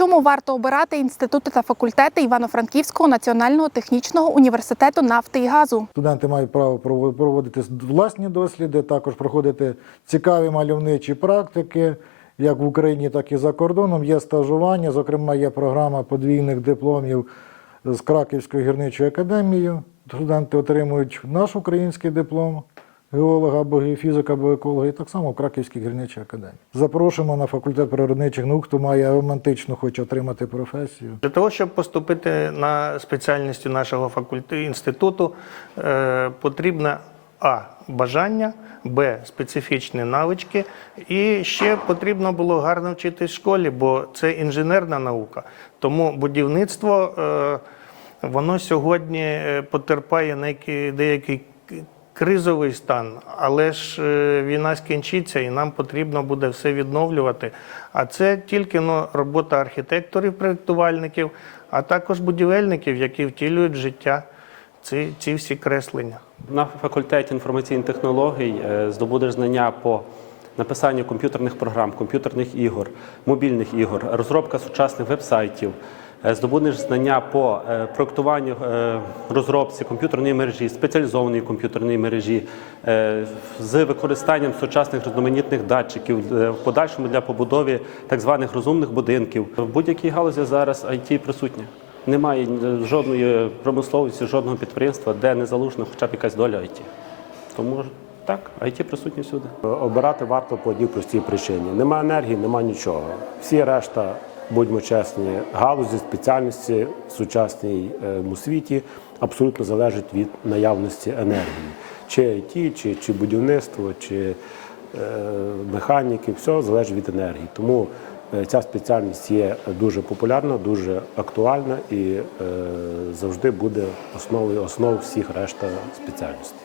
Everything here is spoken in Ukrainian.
Чому варто обирати інститути та факультети Івано-Франківського національного технічного університету нафти і газу? Студенти мають право прово- проводити власні досліди, також проходити цікаві мальовничі практики, як в Україні, так і за кордоном. Є стажування, зокрема, є програма подвійних дипломів з Краківською гірничою академією. Студенти отримують наш український диплом геолога або геофізика, або еколога, і так само в Краківській гірничій академії. Запрошуємо на факультет природничих наук, хто має романтично хоче отримати професію. Для того, щоб поступити на спеціальності нашого факультету інституту, е, потрібно А. Бажання, Б. Специфічні навички. І ще потрібно було гарно вчитись в школі, бо це інженерна наука. Тому будівництво е, воно сьогодні е, потерпає некий деякий кризовий стан, але ж е, війна скінчиться і нам потрібно буде все відновлювати. А це тільки ну, робота архітекторів, проєктувальників, а також будівельників, які втілюють життя ці, ці всі креслення. На факультеті інформаційних технологій е, здобудеш знання по написанню комп'ютерних програм, комп'ютерних ігор, мобільних ігор, розробка сучасних веб-сайтів. Е, Здобудеш знання по е, проектуванню е, розробці комп'ютерної мережі, спеціалізованої комп'ютерної мережі з використанням сучасних різноманітних датчиків в подальшому для побудови так званих розумних будинків. В будь-якій галузі зараз IT присутнє. Немає жодної промисловості, жодного підприємства, де не залучена хоча б якась доля IT. Тому так, IT присутні всюди. Обирати варто по одній простій причині. Нема енергії, нема нічого. Всі решта, будьмо чесні, галузі, спеціальності в сучасному світі абсолютно залежать від наявності енергії. Чи IT, чи, чи будівництво, чи е, механіки, все залежить від енергії. Тому е, ця спеціальність є дуже популярна, дуже актуальна і е, завжди буде основою основ всіх решта спеціальностей.